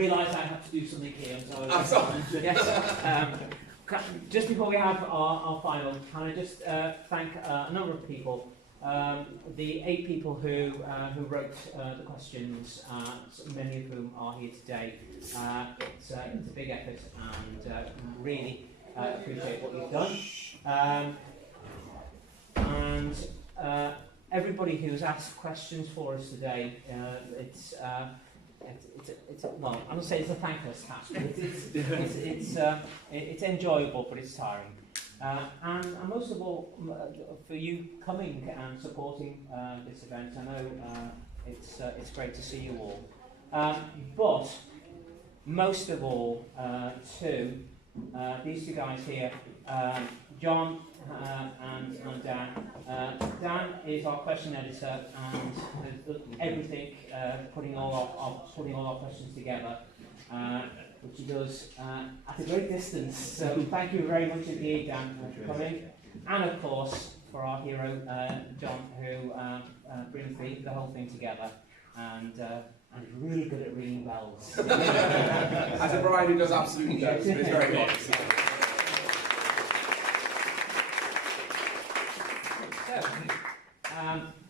realised I had to do something here, so yes. Just before we have our final, can I just thank a number of people. The 8 people who wrote the questions, many of whom are here today. It's a big effort, and really appreciate what you've done. And everybody who's asked questions for us today, well, I'm going to say it's a thankless task. It's enjoyable, but it's tiring. And most of all, for you coming and supporting this event, I know it's great to see you all. But most of all, to these 2 guys here, John and Dan. Dan is our question editor and everything, putting all our questions together. Which he does at a great distance. So thank you very much indeed, Dan, for coming. And of course, for our hero, John, who brings the whole thing together and is really good at ringing bells. As a bride who does absolutely nothing, so it's very nice. So,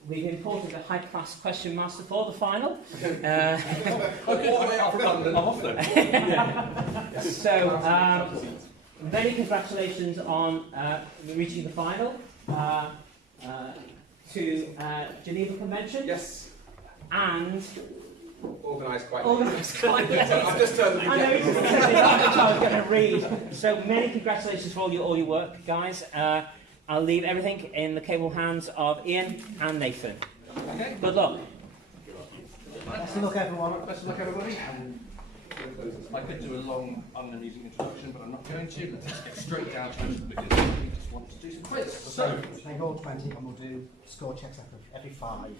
we've imported a high-class question master for the final. All the way up from London. I'm off then. So, many congratulations on reaching the final to Geneva Convention. Yes. And organised quite late. I've just turned the I know, it's just which I was going to read. So many congratulations for all your work, guys. I'll leave everything in the capable hands of Ian and Nathan. Okay. Good luck. Best of luck, everyone. Best of luck, everybody. I could do a long, unamusing introduction, but I'm not going to. Let's get straight down to it because we just want to do some quiz. So, take all 20 and we'll do score checks every 5.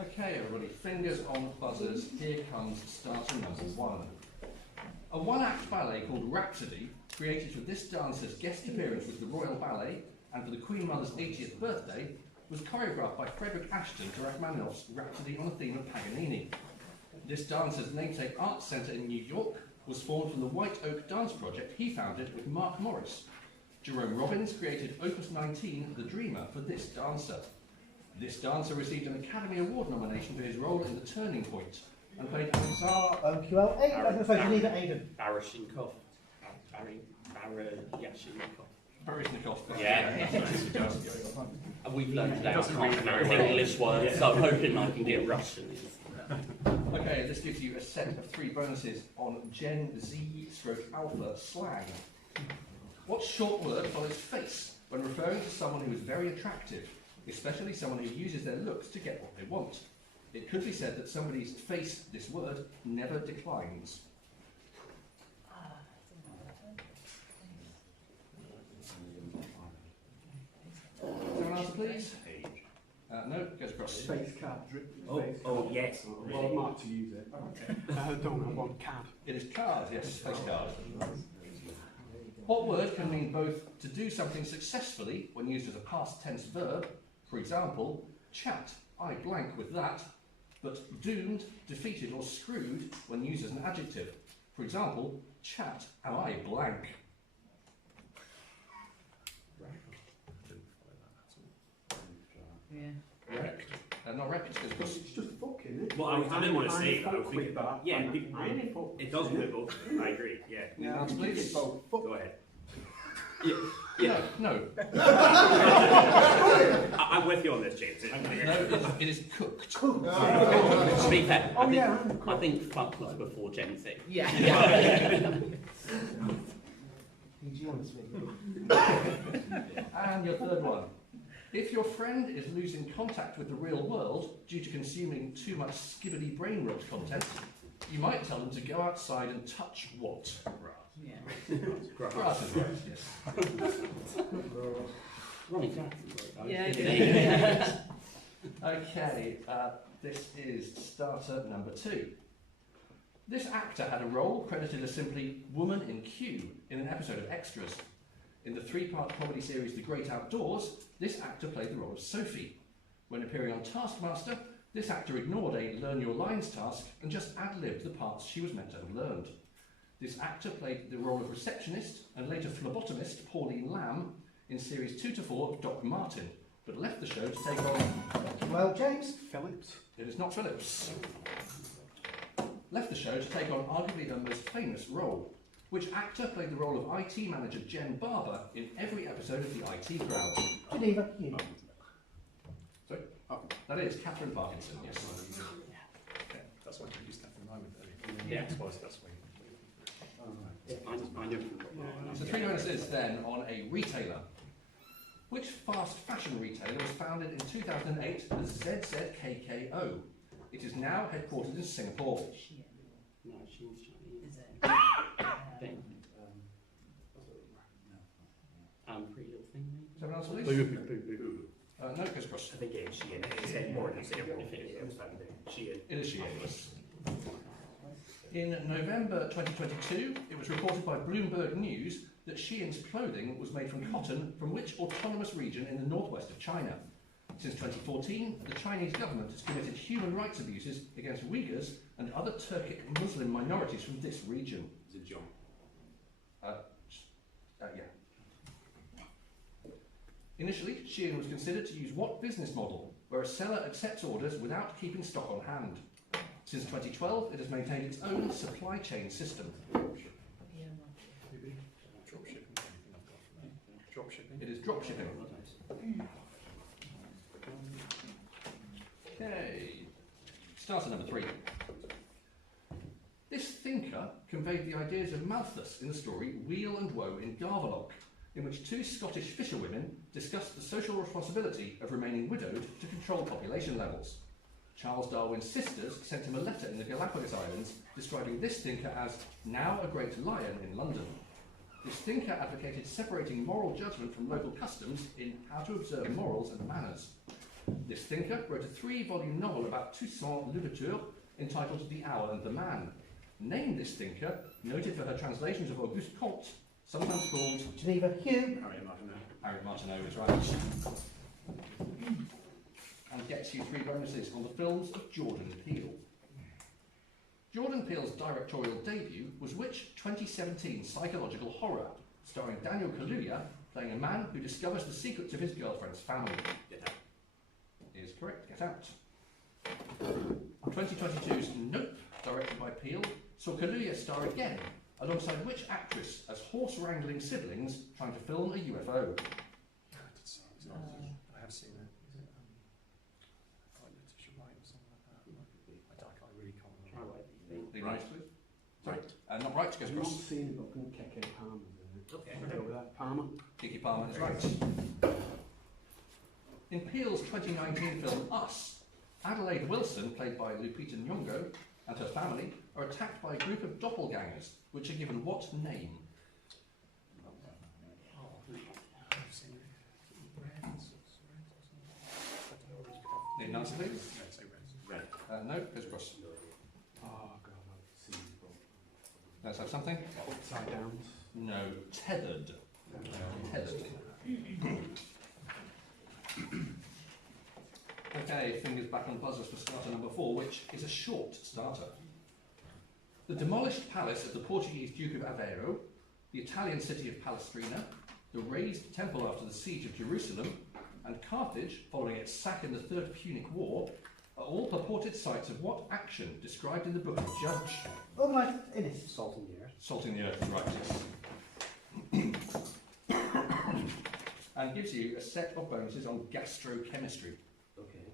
okay, everybody, fingers on buzzers. Here comes starter number 1. A one-act ballet called Rhapsody, created for this dancer's guest appearance with the Royal Ballet and for the Queen Mother's 80th birthday, was choreographed by Frederick Ashton to Rachmaninoff's Rhapsody on a theme of Paganini. This dancer's namesake art centre in New York was formed from the White Oak Dance Project he founded with Mark Morris. Jerome Robbins created Opus 19, The Dreamer, for this dancer. This dancer received an Academy Award nomination for his role in The Turning Point and played Ansar MQL Geneva Aiden. Baryshnikov. Baryshnikov. Yeah. And we've learned today I can't pronounce English words, so I'm hoping I can get Russian. Okay, this gives you a set of 3 bonuses on Gen Z/Alpha slang. What short word follows face when referring to someone who is very attractive, especially someone who uses their looks to get what they want? It could be said that somebody's face, this word, never declines. Someone else, please? No, goes across. Face card. Oh, yes. Well, I might to use it. Don't I want card? It is card, yes, face card. What word can mean both to do something successfully when used as a past tense verb, for example, chat, I blank with that, but doomed, defeated or screwed when used as an adjective, for example, chat, and I blank. Yeah. Wrecked. Not wrecked, because It's just fucking, it? Well, I didn't want to say that. I was fuck thinking, with that. yeah, Really fuck. it does with both. I agree, yeah. Anyone else, please? Go ahead. Yeah. No. I'm with you on this, James. No, it is cooked. To be fair, Oh, I think fuck was before Gen Z. Yeah. And your third one. If your friend is losing contact with the real world due to consuming too much skibbity brain rot content, you might tell them to go outside and touch what? Yeah. Grass is right, yes. Yeah. Okay, this is starter number 2. This actor had a role credited as simply Woman in Q in an episode of Extras. In the 3-part comedy series The Great Outdoors, this actor played the role of Sophie. When appearing on Taskmaster, This actor ignored a learn your lines task and just ad-libbed the parts she was meant to have learned. This actor played the role of receptionist and later phlebotomist Pauline Lamb in series 2 to 4 of Doc Martin, but left the show to take on... Well, James? Phillips. It is not Phillips. Left the show to take on arguably her most famous role. Which actor played the role of IT manager Jen Barber in every episode of the IT Crowd? Geneva, you. Sorry? Oh, that is Catherine Parkinson, yes. Yeah, that's what you used to have in mind with Yeah. that's why. I know. So 3 minutes is then on a retailer. Which fast fashion retailer was founded in 2008 as ZZKKO? It is now headquartered in Singapore. No, she was Chinese. Is it? Thing. Pretty little thing, maybe? Someone else, please? Boo. No, Chris Cross. I think it's Shein. It's headquartered in Singapore. It was founded there. Shein. It is Shein, yes. In November 2022, it was reported by Bloomberg News that Shein's clothing was made from cotton from which autonomous region in the northwest of China? Since 2014, the Chinese government has committed human rights abuses against Uyghurs and other Turkic Muslim minorities from this region. Is it John? Yeah. Initially, Shein was considered to use what business model, where a seller accepts orders without keeping stock on hand? Since 2012, it has maintained its own supply chain system. It is drop shipping. Okay. Starter number 3. This thinker conveyed the ideas of Malthus in the story Weal and Woe in Garvalok, in which 2 Scottish fisherwomen discussed the social responsibility of remaining widowed to control population levels. Charles Darwin's sisters sent him a letter in the Galapagos Islands describing this thinker as now a great lion in London. This thinker advocated separating moral judgment from local customs in How to Observe Morals and Manners. This thinker wrote a 3-volume novel about Toussaint Louverture entitled The Hour and the Man. Named this thinker, noted for her translations of Auguste Comte, sometimes called Geneva, Hugh. Harriet Martineau is right. And gets you 3 bonuses on the films of Jordan Peele. Jordan Peele's directorial debut was which 2017 psychological horror, starring Daniel Kaluuya playing a man who discovers the secrets of his girlfriend's family? Get Out. Is correct, Get Out. 2022's Nope, directed by Peele, saw Kaluuya star again, alongside which actress as horse-wrangling siblings trying to film a UFO? I have seen it. Is it Letitia Wright or something like that? I really can't remember. Lee Rice, please. Sorry, not right, goes I've not across. seen it, but I think Keke Palmer's in it. Okay. Should I go with that? Palmer? Kiki Palmer is right. In Peele's 2019 film Us, Adelaide Wilson, played by Lupita Nyong'o, and her family are attacked by a group of doppelgangers, which are given what name? I've seen it. Need an answer, please? Let's say Red. No, goes across. Oh, God, I've seen it. Let's have something. Upside Downs. No, tethered. Tethered. Okay, fingers back on buzzers for starter number 4, which is a short starter. The demolished palace of the Portuguese Duke of Aveiro, the Italian city of Palestrina, the raised temple after the siege of Jerusalem, and Carthage, following its sack in the Third Punic War, are all purported sites of what action described in the Book of Judge? All right, Innes. Salt in the earth. Salting the earth is right, yes. And gives you a set of bonuses on gastrochemistry. Okay.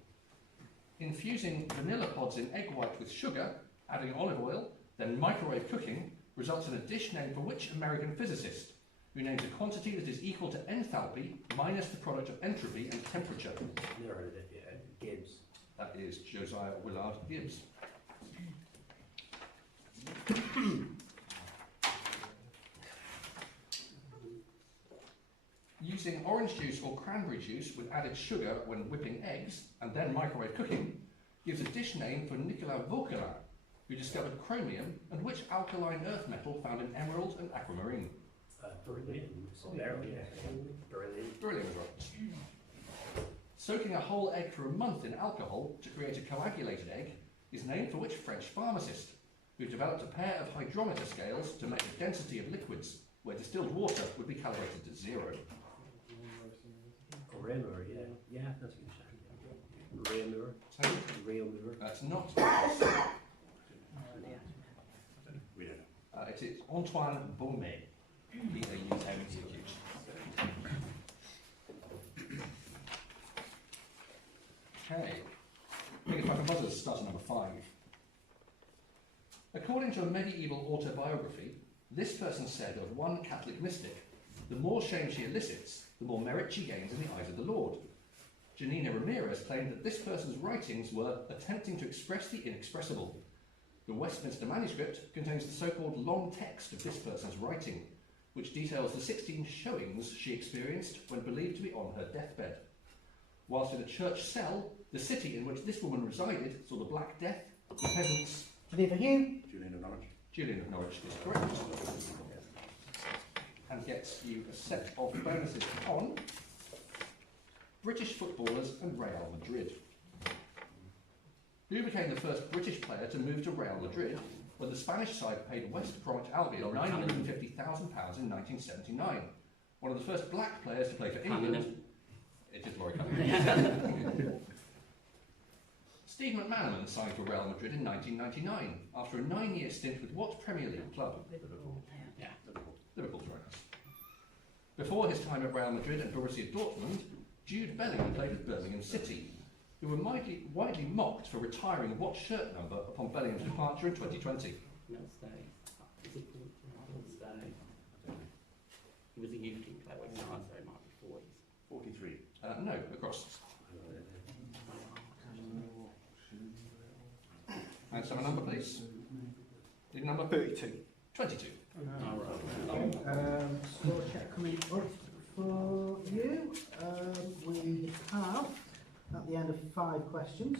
Infusing vanilla pods in egg white with sugar, adding olive oil, then microwave cooking, results in a dish named for which American physicist, who names a quantity that is equal to enthalpy minus the product of entropy and temperature? Never heard of it yet. Gibbs. That is Josiah Willard Gibbs. Using orange juice or cranberry juice with added sugar when whipping eggs and then microwave cooking gives a dish name for Nicolas Vauquelin, who discovered chromium and which alkaline earth metal found in emerald and aquamarine. Beryllium. Beryllium. Beryllium is right. Soaking a whole egg for a month in alcohol to create a coagulated egg is named for which French pharmacist who developed a pair of hydrometer scales to measure density of liquids, where distilled water would be calibrated to 0. Real mirror, yeah. Yeah, that's what you're saying. Real mirror. So, Real mirror. that's not. We don't know. It is Antoine Baumet. B-A-U-M-E-Q. Okay. Biggest Bucket Buzzers, starter number 5. According to a medieval autobiography, this person said of one Catholic mystic, the more shame she elicits, the more merit she gains in the eyes of the Lord. Janina Ramirez claimed that this person's writings were attempting to express the inexpressible. The Westminster manuscript contains the so-called long text of this person's writing, which details the 16 showings she experienced when believed to be on her deathbed. Whilst in a church cell, the city in which this woman resided saw the Black Death, the peasants... Geneva Hugh. Julian of Norwich. Julian of Norwich is correct. And gets you a set of bonuses on British footballers and Real Madrid. Who became the first British player to move to Real Madrid when the Spanish side paid West Bromwich Albion £950,000 in 1979? One of the first black players to play for England. It is Laurie Cunningham. Steve McManaman signed for Real Madrid in 1999 after a 9-year stint with what Premier League club? Liverpool. Yeah. Liverpool's right. Before his time at Real Madrid and Borussia Dortmund, Jude Bellingham played with Birmingham City, who were widely mocked for retiring what shirt number upon Bellingham's departure in 2020? No stay. Is it no stay? He was a youth team player, wasn't he? So it might be 40s. 43. No, across. And so a number, please. Need a number? 32. 22. Score check coming up for you. We have, at the end of 5 questions,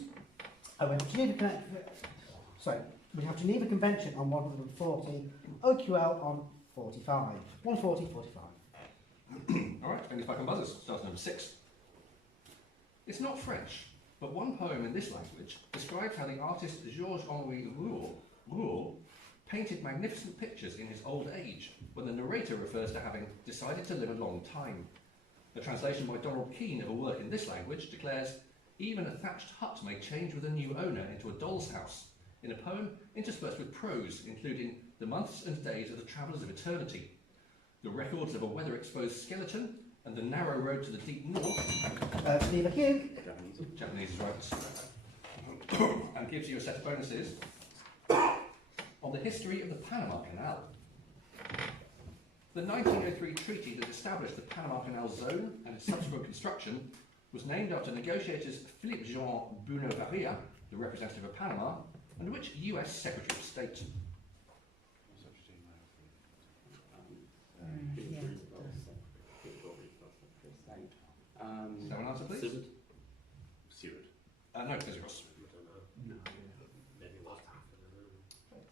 we have Geneva Convention on 140, OQL on 45. 140, 45. Alright, English Bucket Buzzers, starter number 6. It's not French, but one poem in this language describes how the artist Georges-Henri Rouault painted magnificent pictures in his old age, when the narrator refers to having decided to live a long time. A translation by Donald Keane of a work in this language declares, even a thatched hut may change with a new owner into a doll's house, in a poem interspersed with prose, including the months and days of the travellers of eternity, the records of a weather-exposed skeleton, and the narrow road to the deep north. Geneva Hugh. Japanese is right. And gives you a set of bonuses on the history of the Panama Canal. The 1903 treaty that established the Panama Canal zone and its subsequent construction was named after negotiators Philippe Jean Buenaventura, the representative of Panama, and which US Secretary of State? Someone answer, please? Seward. Seward. No, there's yours. No. Maybe it was Taft.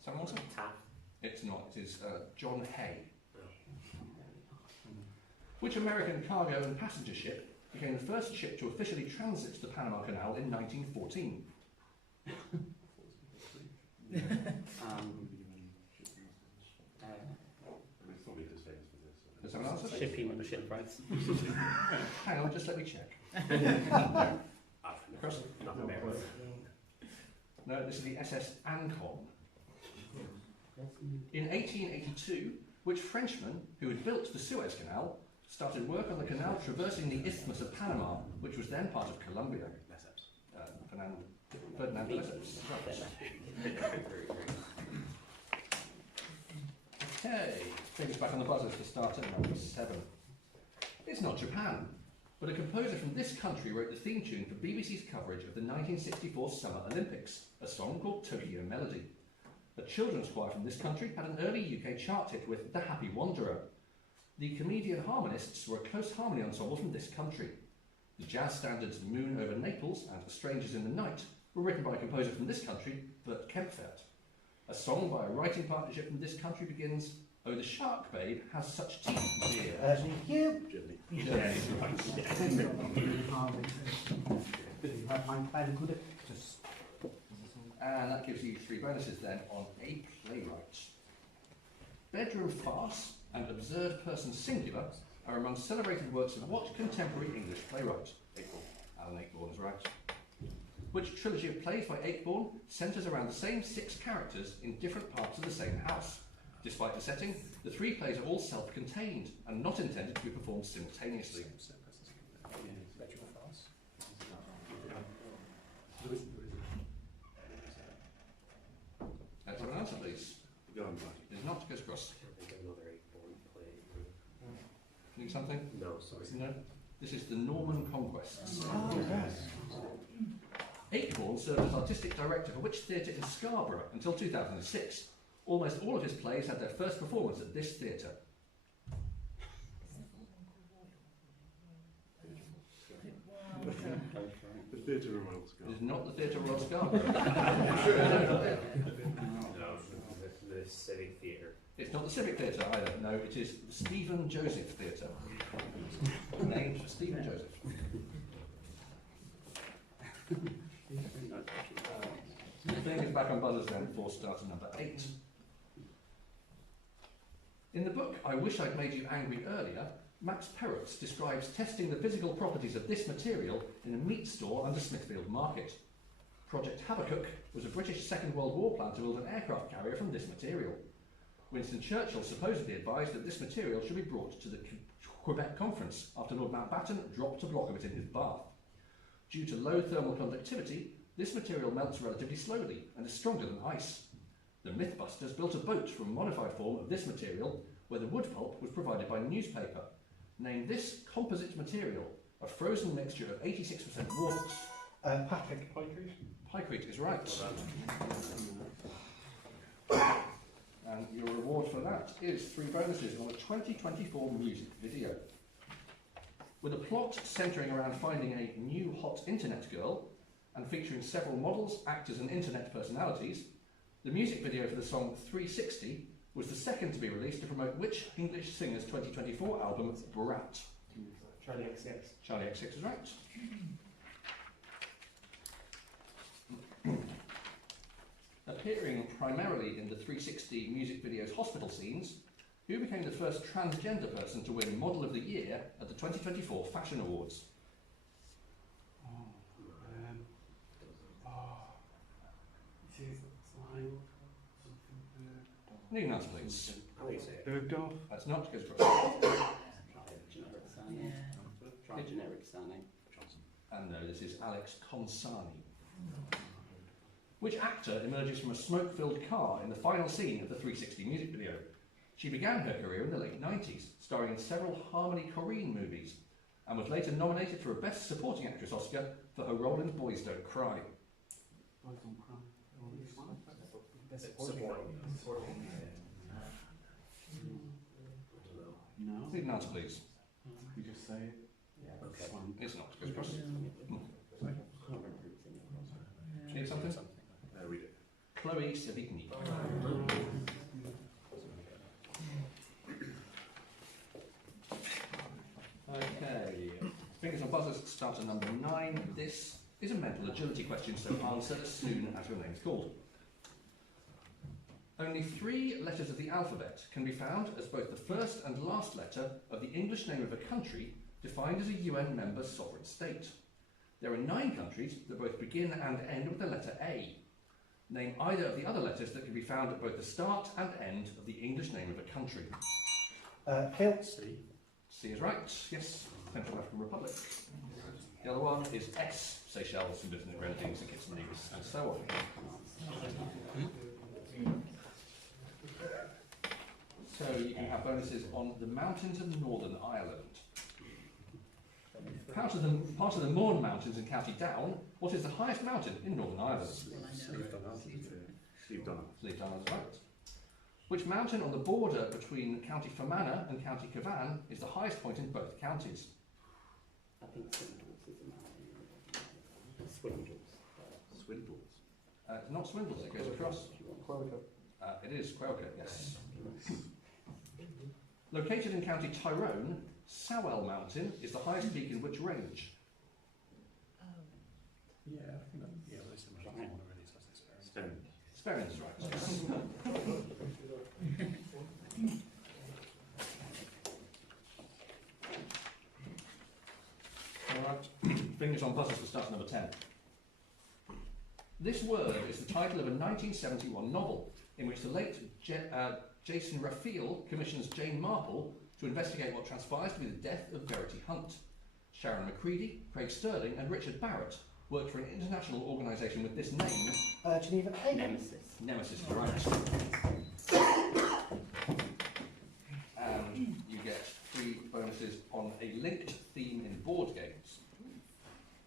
Someone answer? Taft. It's not. It is John Hay. No. Which American cargo and passenger ship became the first ship to officially transit the Panama Canal in 1914? Does someone answer? Shipping with the ship price. Hang on, just let me check. Across? Not American. No, this is the SS Ancon. In 1882, which Frenchman, who had built the Suez Canal, started work on the canal traversing the Isthmus of Panama, which was then part of Colombia? Ferdinand Lesseps. Okay, fingers back on the buzzers for starter number 7. It's not Japan, but a composer from this country wrote the theme tune for BBC's coverage of the 1964 Summer Olympics, a song called Tokyo Melody. A children's choir from this country had an early UK chart hit with The Happy Wanderer. The Comedian Harmonists were a close harmony ensemble from this country. The jazz standards Moon Over Naples and Strangers in the Night were written by a composer from this country, Bert Kempfert. A song by a writing partnership from this country begins, Oh, the shark babe has such teeth, dear. Thank you. Yeah, and that gives you 3 bonuses then on a playwright. Bedroom farce and absurd person singular are among celebrated works of what contemporary English playwright? Alan Ayckbourn is right. Which trilogy of plays by Ayckbourn centres around the same 6 characters in different parts of the same house? Despite the setting, the 3 plays are all self-contained and not intended to be performed simultaneously. Let's have an answer, please. It is not Goes Across. Need something? No, sorry. No. This is the Norman Conquests. Oh, yes. Ayckbourn served as artistic director for Which Theatre in Scarborough until 2006. Almost all of his plays had their first performance at this theatre. The Theatre Royal It is not the Theatre Royal Scarborough. No, the Civic Theatre. It's not the Civic Theatre either. No, it is the Stephen Joseph Theatre. Named for Stephen Joseph. Fingers back on buzzers then for starter number 8. In the book I Wish I'd Made You Angry Earlier, Max Perrotts describes testing the physical properties of this material in a meat store under Smithfield Market. Project Habakkuk was a British Second World War plan to build an aircraft carrier from this material. Winston Churchill supposedly advised that this material should be brought to the Quebec Conference after Lord Mountbatten dropped a block of it in his bath. Due to low thermal conductivity, this material melts relatively slowly and is stronger than ice. The Mythbusters built a boat from a modified form of this material where the wood pulp was provided by newspaper. Name this composite material, a frozen mixture of 86% water. Patrick. Pykrete is right. And your reward for that is 3 bonuses on a 2024 music video. With a plot centering around finding a new hot internet girl and featuring several models, actors and internet personalities, the music video for the song 360 was the second to be released to promote which English singer's 2024 album, Brat? Charlie XX. Charlie XX is right. Appearing primarily in the 360 music video's hospital scenes, who became the first transgender person to win Model of the Year at the 2024 Fashion Awards? Need an answer, please. Bergdorf. That's not Goes Across. Try generic surname. And no, this is Alex Consani. Which actor emerges from a smoke-filled car in the final scene of the 360 music video? She began her career in the late 90s, starring in several Harmony Korine movies, and was later nominated for a Best Supporting Actress Oscar for her role in Boys Don't Cry. No. Need an answer, please. You just say it. Okay. It's not Goes Across. Need something? We do. Chloe Sevigny. Okay. Fingers on buzzers, starter number 9. This is a mental agility question, so answer as soon as your name is called. Only 3 letters of the alphabet can be found as both the first and last letter of the English name of a country defined as a UN member sovereign state. There are 9 countries that both begin and end with the letter A. Name either of the other letters that can be found at both the start and end of the English name of a country. Kilts. C is right, yes, Central African Republic. The other one is S, Seychelles, St. Vincent and Grenadines, and Kitts and Nevis, and so on. So you can have bonuses on the mountains of Northern Ireland. Part of the Mourne Mountains in County Down, what is the highest mountain in Northern Ireland? Steve Dunham. Sleeve Down is right. Which mountain on the border between County Fermanagh and County Cavan is the highest point in both counties? I think Swindles is the mountain. Swindles. Swindles. Not Swindles, it goes across. It is Quailcoat, yes. Located in County Tyrone, Sawell Mountain is the highest peak in which range? Yeah, I think that, yeah, well, it's the most one already, so that's experience. Sperrin's right. Alright, fingers on buzzers for starter number 10. This word is the title of a 1971 novel in which the late Jason Raphael commissions Jane Marple to investigate what transpires to be the death of Verity Hunt. Sharon McCready, Craig Sterling and Richard Barrett worked for an international organisation with this name. Geneva A. Nemesis. Nemesis, correct. And you get 3 bonuses on a linked theme in board games.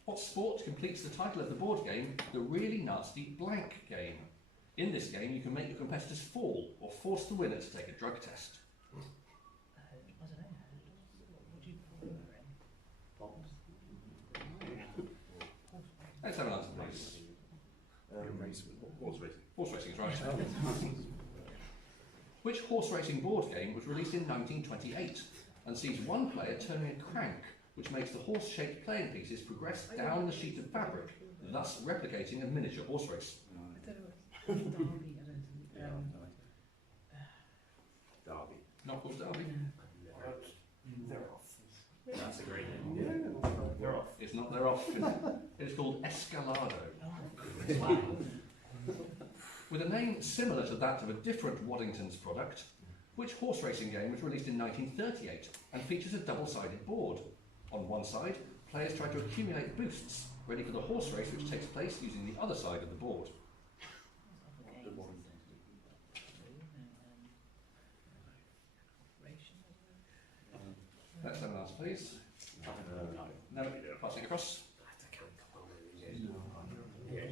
What sport completes the title of the board game, The Really Nasty Blank Game? In this game, you can make your competitors fall or force the winner to take a drug test. I don't know. What do you call it? Let's have an answer, please. Horse racing. Horse racing is right. Which horse racing board game was released in 1928 and sees one player turning a crank, which makes the horse-shaped playing pieces progress down the sheet of fabric, thus replicating a miniature horse race? Derby. Not called Derby. That's a great name. Yeah. They're off. It's not, they're off. It is called Escalado. With a name similar to that of a different Waddington's product, which horse racing game was released in 1938 and features a double-sided board? On one side, players try to accumulate boosts, ready for the horse race which takes place using the other side of the board. Let's have an answer, please. No, passing across.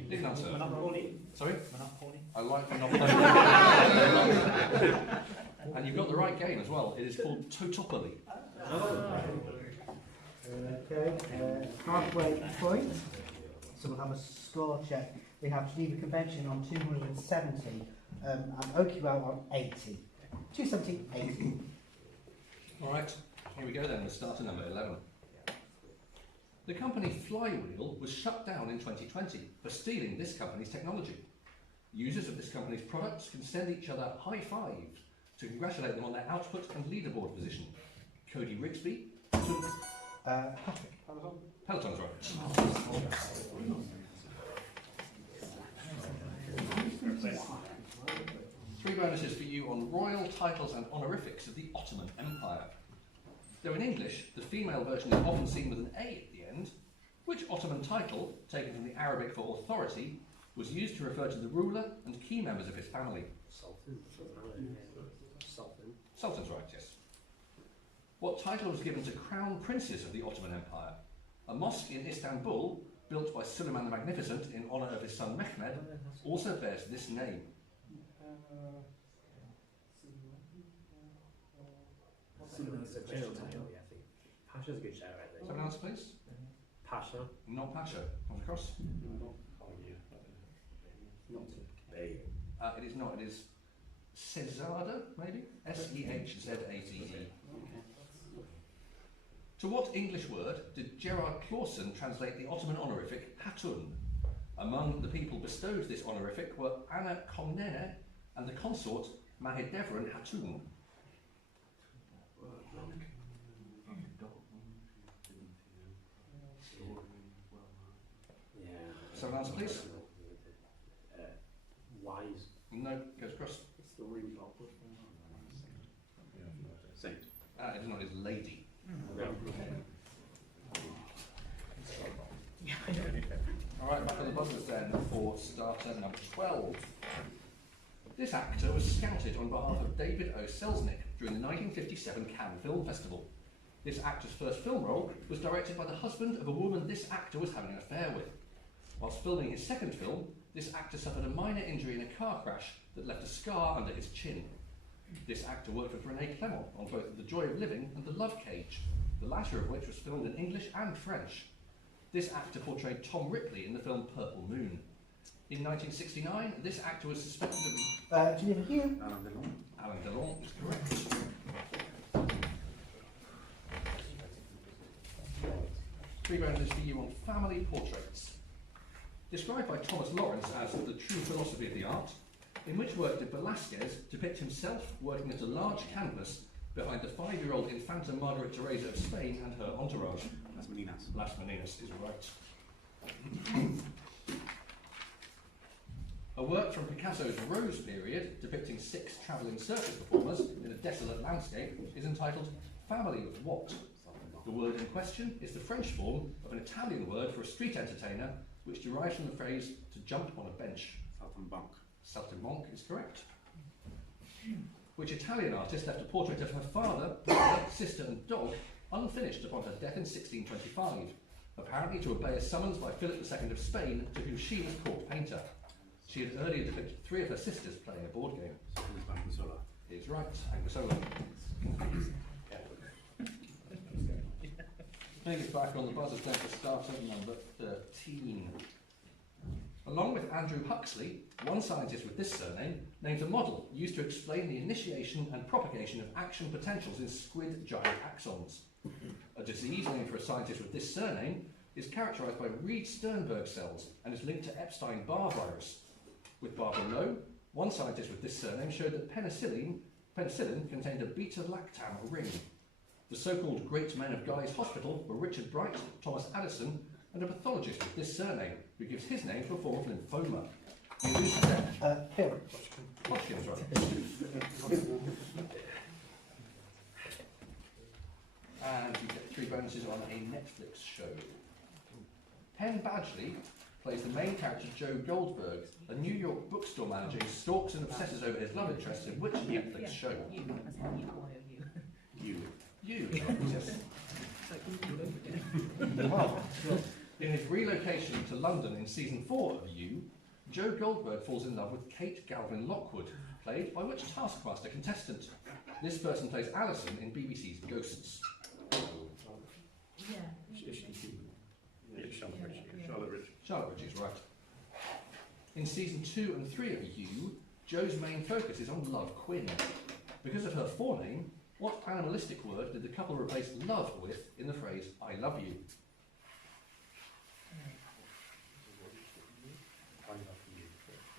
Need an answer. Monopoly. Sorry? Monopoly. I like Monopoly. And you've got the right game as well. It is called Totopoly. Okay, halfway point. So we'll have a score check. We have Geneva Convention on 270 and OQL on 80. 270, 80. All right, here we go then with starter number 11. The company Flywheel was shut down in 2020 for stealing this company's technology. Users of this company's products can send each other high fives to congratulate them on their output and leaderboard position. Cody Rigsby took... Patrick. Peloton's right. 3 bonuses for you on royal titles and honorifics of the Ottoman Empire. Though in English, the female version is often seen with an A at the end, which Ottoman title, taken from the Arabic for authority, was used to refer to the ruler and key members of his family? Sultan. Sultan. Sultan's right, yes. What title was given to crown princes of the Ottoman Empire? A mosque in Istanbul, built by Suleiman the Magnificent in honour of his son Mehmed, also bears this name. It's a jail title, yeah, I think. Pasha's a good shout right there. Someone else, please? Pasha. Not Pasha. Comes across. Not Bay. It is not. It is Sezada, maybe? S-E-H-Z-A-D-E. To what English word did Gerard Clausen translate the Ottoman honorific Hatun? Among the people bestowed this honorific were Anna Komnene and the consort Mahidevran Hatun. Yeah. Someone else, please? Wise. No, goes across. It's the room top. Saint. It is not. It is lady. Alright, back on the buzzers then for starter number 12. This actor was scouted on behalf of David O. Selznick during the 1957 Cannes Film Festival. This actor's first film role was directed by the husband of a woman this actor was having an affair with. Whilst filming his second film, this actor suffered a minor injury in a car crash that left a scar under his chin. This actor worked with René Clément on both The Joy of Living and The Love Cage, the latter of which was filmed in English and French. This actor portrayed Tom Ripley in the film Purple Moon. In 1969, this actor was suspected of... Geneva Hugh. Alan Delon. Alan Delon is correct. 3 bonuses for you on family portraits. Described by Thomas Lawrence as the true philosophy of the art, in which work did Velázquez depict himself working at a large canvas behind the 5-year-old Infanta Margaret Teresa of Spain and her entourage? Las Meninas. Las Meninas is right. A work from Picasso's Rose period, depicting 6 travelling circus performers in a desolate landscape, is entitled Family of What? The word in question is the French form of an Italian word for a street entertainer, which derives from the phrase to jump on a bench. Saltimbanque. Saltimbanque is correct. Which Italian artist left a portrait of her father, brother, sister and dog unfinished upon her death in 1625, apparently to obey a summons by Philip II of Spain, to whom she was court painter. She had earlier depicted 3 of her sisters playing a board game. Anguissola. Is right, Anguissola. Bring it back on the buzzers then for starter number 13. Along with Andrew Huxley, one scientist with this surname named a model used to explain the initiation and propagation of action potentials in squid giant axons. A disease named for a scientist with this surname is characterised by Reed-Sternberg cells and is linked to Epstein-Barr virus. With Barber-Lowe, one scientist with this surname showed that penicillin contained a beta-lactam ring. The so-called great men of Guy's Hospital were Richard Bright, Thomas Addison, and a pathologist with this surname, who gives his name to a form of lymphoma. You lose to them. Phil. Hodgkin's, right. And you get 3 bonuses on a Netflix show. Penn Badgley plays the main character Joe Goldberg, a New York bookstore manager who stalks and obsesses over his love interest in which Netflix show? You. Yes. In his relocation to London in season 4 of You, Joe Goldberg falls in love with Kate Galvin Lockwood, played by which Taskmaster contestant? This person plays Alison in BBC's Ghosts. Charlotte Ridge. Charlotte Ridge is right. In season 2 and 3 of You, Joe's main focus is on Love Quinn. Because of her forename, what animalistic word did the couple replace love with in the phrase I love you? I love you.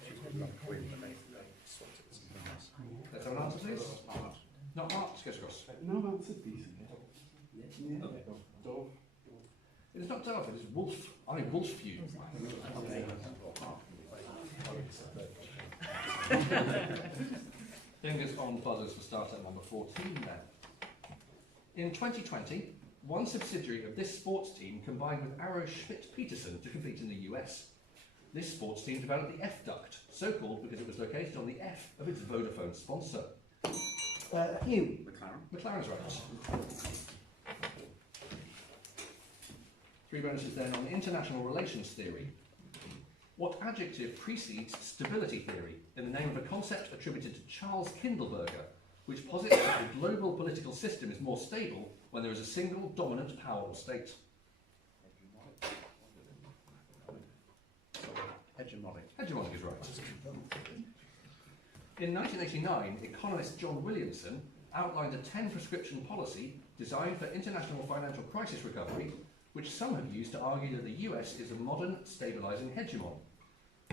She would love Quinn, but they swapped it with something else. Let's have an answer, please. Art. Not Art, sketch across. No answer, decent. Yeah. Dove. It is not Dove, it is Wolf. I wolf you. Fingers on buzzers for starter number 14 then. In 2020, one subsidiary of this sports team combined with Arrow Schmidt-Peterson to compete in the US. This sports team developed the F-duct, so called because it was located on the F of its Vodafone sponsor. Hugh. McLaren's right. 3 bonuses then on international relations theory. What adjective precedes stability theory in the name of a concept attributed to Charles Kindleberger, which posits that the global political system is more stable when there is a single dominant power or state? Hegemonic. Hegemonic is right. In 1989, economist John Williamson outlined a 10-prescription policy designed for international financial crisis recovery, which some have used to argue that the US is a modern, stabilising hegemon.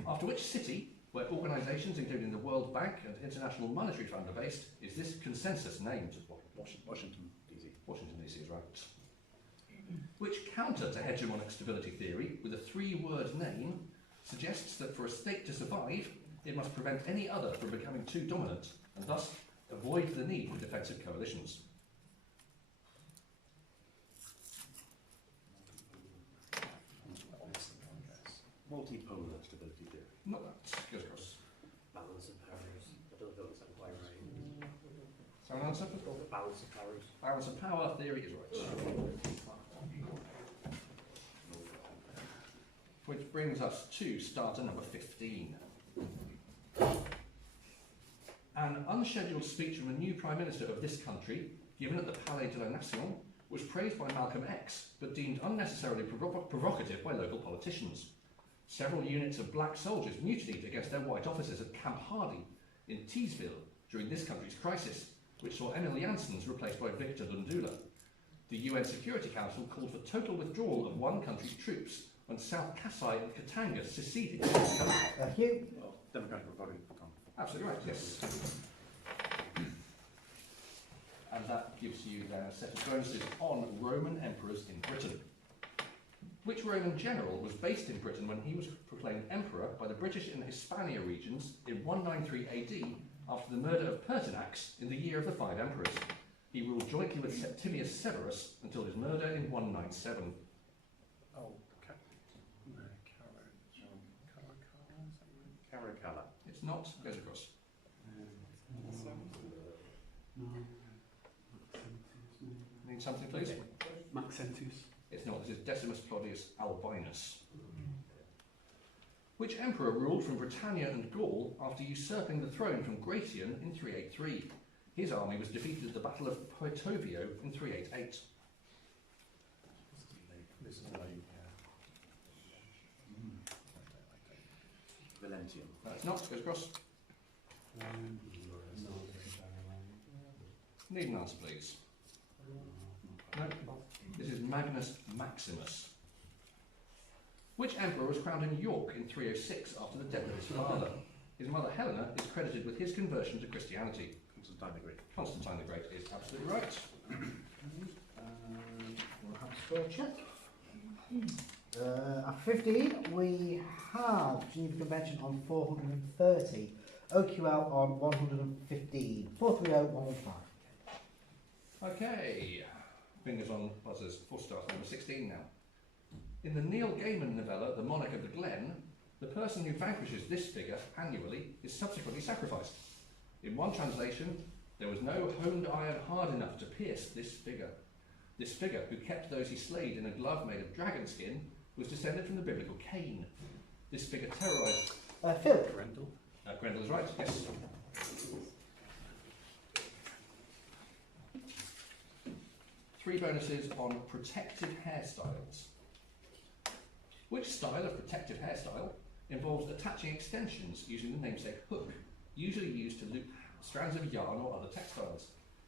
After which city, where organisations including the World Bank and International Monetary Fund are based, is this consensus named? Washington, D.C. Washington, D.C. is right. Which counter to hegemonic stability theory, with a 3-word name, suggests that for a state to survive, it must prevent any other from becoming too dominant, and thus avoid the need for defensive coalitions. Multipolar stability theory. Not that. Goes across. Balance of powers. I don't know if that's quite right. So an answer? Balance of powers. Balance of power theory is right. Which brings us to starter number 15. An unscheduled speech from a new Prime Minister of this country, given at the Palais de la Nation, was praised by Malcolm X, but deemed unnecessarily provocative by local politicians. Several units of black soldiers mutinied against their white officers at Camp Hardy in Teesville during this country's crisis, which saw Emil Janssens replaced by Victor Lundula. The UN Security Council called for total withdrawal of one country's troops when South Kasai and Katanga seceded from this country. Hugh. Democratic Republic of Congo. Absolutely right, yes. And that gives you then a set of bonuses on Roman emperors in Britain. Which Roman general was based in Britain when he was proclaimed emperor by the British in the Hispania regions in 193 AD after the murder of Pertinax in the year of the Five Emperors? He ruled jointly with Septimius Severus until his murder in 197. Oh, Caracalla. It's not, goes across. Need something, please? Maxentius. It's not, this is Decimus Claudius Albinus. Which emperor ruled from Britannia and Gaul after usurping the throne from Gratian in 383? His army was defeated at the Battle of Poetovio in 388. This is like, Valentian. That's not, goes across. Need an answer, please. No. This is Magnus Maximus. Which emperor was crowned in York in 306 after the death of his father? His mother Helena is credited with his conversion to Christianity. Constantine the Great. Constantine the Great is absolutely right. We'll have a score check. At 15, we have Geneva Convention on 430, OQL on 115, 430-115. Okay, fingers on buzzers, full start, number 16 now. In the Neil Gaiman novella, The Monarch of the Glen, the person who vanquishes this figure annually is subsequently sacrificed. In one translation, there was no honed iron hard enough to pierce this figure. This figure, who kept those he slayed in a glove made of dragon skin, was descended from the biblical Cain. This figure terrorised... Phil. Grendel. Grendel is right, yes. Three bonuses on protective hairstyles. Which style of protective hairstyle involves attaching extensions using the namesake hook, usually used to loop strands of yarn or other textiles?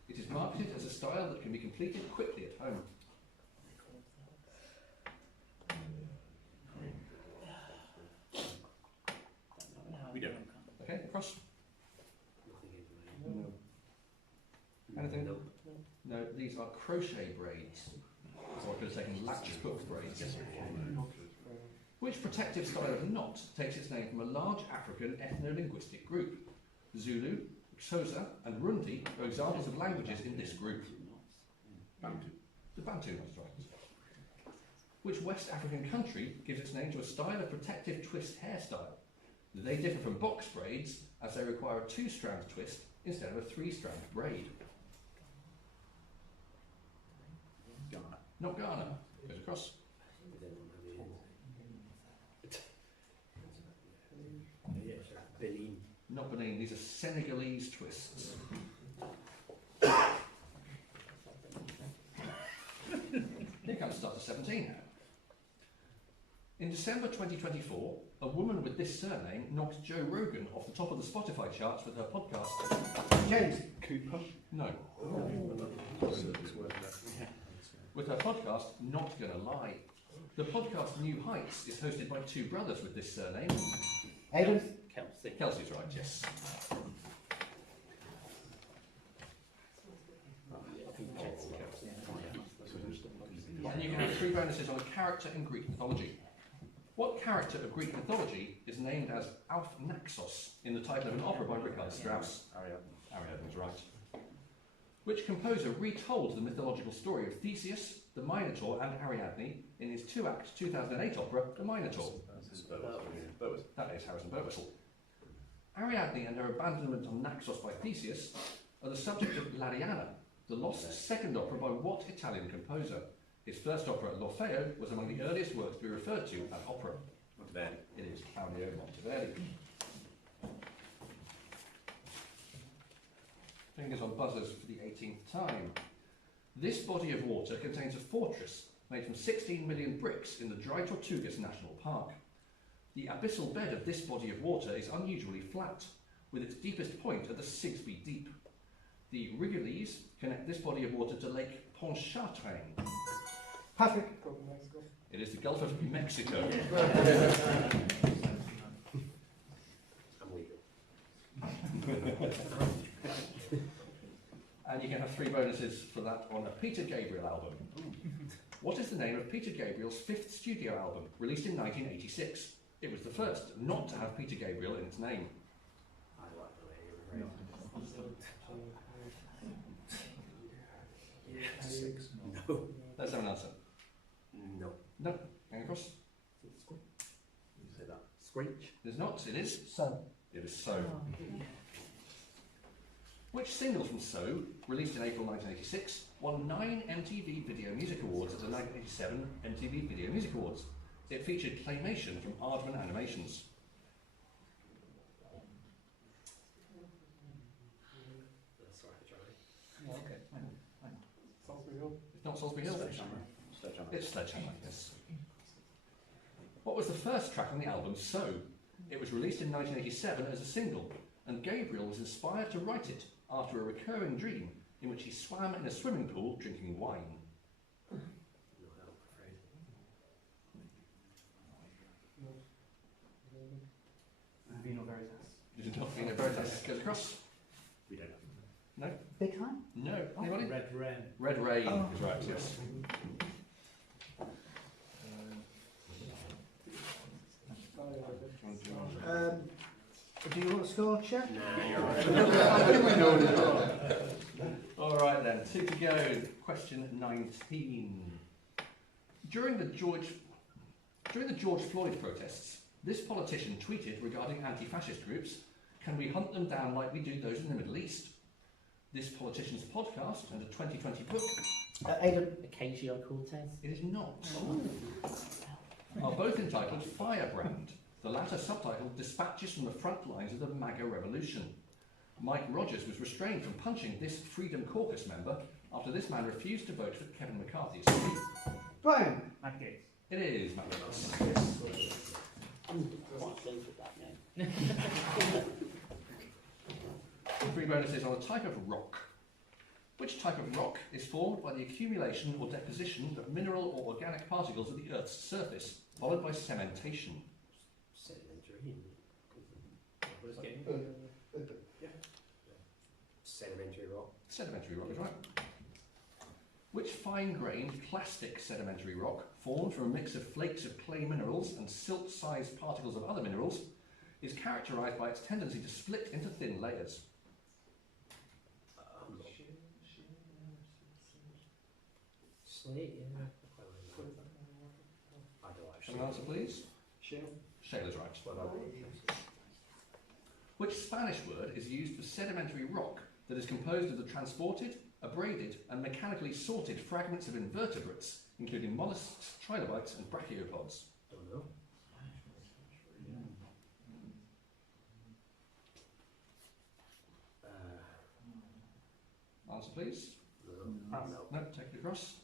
It is marketed as a style that can be completed quickly at home. We don't. Okay, across. Anything? No, these are crochet braids. So I could have taken latch hook braids. Which protective style of knot takes its name from a large African ethno-linguistic group? Zulu, Xhosa and Rundi are examples of languages in this group. Bantu. The Bantu, that's right. Which West African country gives its name to a style of protective twist hairstyle? They differ from box braids as they require a 2-strand twist instead of a 3-strand braid. Ghana. Not Ghana. Goes across. Benin. Not Benin. These are Senegalese twists. Here comes starter 17 now. In December 2024, a woman with this surname knocked Joe Rogan off the top of the Spotify charts with her podcast. James. Cooper. No. With her podcast, Not Gonna Lie. The podcast New Heights is hosted by two brothers with this surname. Aidan. Kelsey. Kelsey's right, yes. And you can have 3 bonuses on a character in Greek mythology. What character of Greek mythology is named as Naxos in the title of an opera by Richard Strauss? Ariadne is right. Which composer retold the mythological story of Theseus, the Minotaur and Ariadne in his 2-act 2008 opera, The Minotaur? That is Harrison Burwhistle. Ariadne and her abandonment on Naxos by Theseus are the subject of L'Arianna, the lost second opera by what Italian composer? His first opera, L'Orfeo, was among the earliest works to be referred to as opera. Monteverdi. It is Claudio Monteverdi. Fingers on buzzers for the 18th time. This body of water contains a fortress made from 16 million bricks in the Dry Tortugas National Park. The abyssal bed of this body of water is unusually flat, with its deepest point at the Sigsbee Deep. The Rigolets connect this body of water to Lake Pontchartrain? Patrick. It is the Gulf of Mexico. I'm legal. And you can have 3 bonuses for that on a Peter Gabriel album. What is the name of Peter Gabriel's 5th studio album, released in 1986? It was the first not to have Peter Gabriel in its name. I like the way you were raised. No. Let's have an answer. No. No. Hang across. You say that. Screech. It is not. It is. So. It is So. Which single from So, released in April 1986, won 9 MTV Video Music Awards at the 1987 MTV Video Music Awards? It featured claymation from Aardman Animations. That's all right, Charlie. Okay. Salisbury Hill. It's not Salisbury Hill. Sledgehammer. It's Sledgehammer, yes. What was the first track on the album So? It was released in 1987 as a single, and Gabriel was inspired to write it after a recurring dream in which he swam in a swimming pool drinking wine. No help, I'm afraid. Vino Veritas. Did it not mean a Veritas goes across? We don't. No? Big time? No. Anybody? Red Wren. Red Rain Oh. is right, yes. Do you want a score check? Nah, you're right. All right then, 2 to go. Question 19. During the George Floyd protests, this politician tweeted regarding anti-fascist groups, "Can we hunt them down like we do those in the Middle East?" This politician's podcast and a 2020 book, Aidan. Ocasio-Cortez. it is not, are both entitled Firebrand, the latter subtitled Dispatches from the Front Lines of the MAGA Revolution. Mike Rogers was restrained from punching this Freedom Caucus member after this man refused to vote for Kevin McCarthy's seat. Brian. Okay. It is Matt Roberts. I'm quite pleased with that name. 3 bonuses on a type of rock. Which type of rock is formed by the accumulation or deposition of mineral or organic particles at the Earth's surface, followed by cementation? Sedimentary. What is it? Yeah. Sedimentary rock. Sedimentary rock is right. Which fine-grained plastic sedimentary rock, formed from a mix of flakes of clay minerals and silt-sized particles of other minerals, is characterised by its tendency to split into thin layers? Slate, yeah. I don't Shall actually. we answer, please? Shale. Shale is right. What about Which Spanish word is used for sedimentary rock that is composed of the transported, abraded, and mechanically sorted fragments of invertebrates, including mollusks, trilobites, and brachiopods? Don't know. Answer, please. No. No, take it across.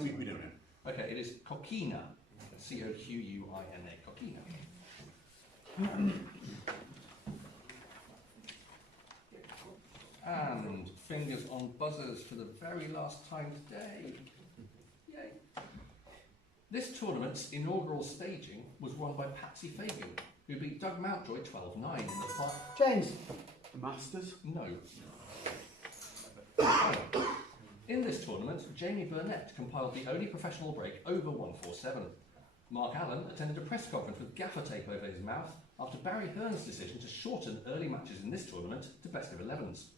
We don't know. Okay, it is coquina. C-O-Q-U-I-N-A. Coquina. And fingers on buzzers for the very last time today. Yay. This tournament's inaugural staging was won by Patsy Fagan, who beat Doug Mountjoy 12-9 in the final. James. The Masters? No. In this tournament, Jamie Burnett compiled the only professional break over 147. Mark Allen attended a press conference with gaffer tape over his mouth after Barry Hearn's decision to shorten early matches in this tournament to best of 11s.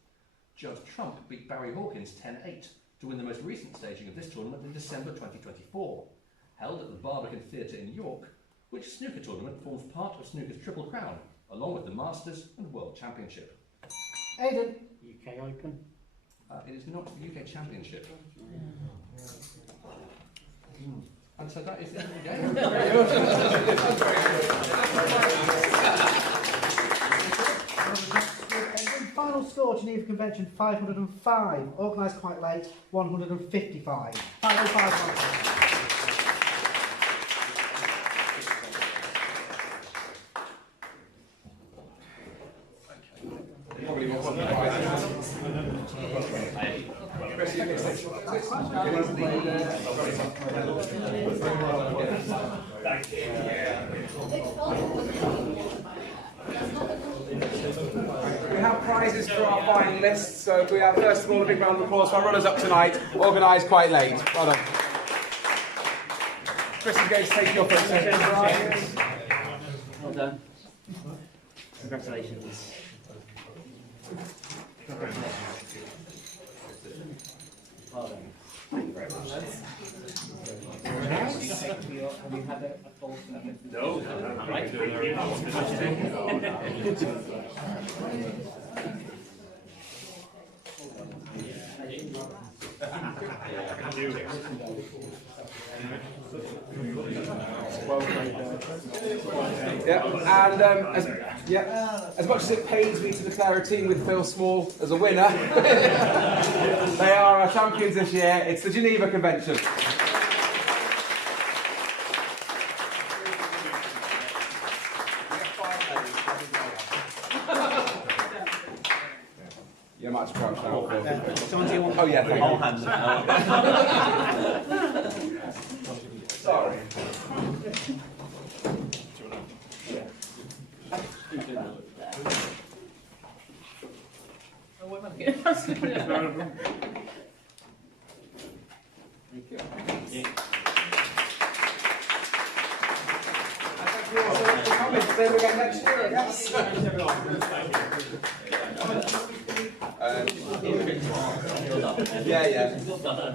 Judd Trump beat Barry Hawkins 10-8 to win the most recent staging of this tournament in December 2024. Held at the Barbican Theatre in York, which snooker tournament forms part of snooker's Triple Crown, along with the Masters and World Championship. Aidan. UK Open. It is not the UK Championship. And so that is the end of the game. Final score, Geneva Convention 505. Organised quite late, 155. 505. Probably got one. We have prizes for our finalists, so we have first of all a big round of applause for our runners up tonight, organised quite late. Well done. Chris is going to take your photo. Well done. Congratulations. Well done. Thank you very much. Have you had a false No. Yeah, and as much as it pains me to declare a team with Phil Small as a winner, they are our champions this year. It's the Geneva Convention. Yeah, much crouch now. Someone do you want? Oh yeah, thank All you. hands. Sorry. Thank you all so much for coming. Same again next year, I guess. Yeah. Well done.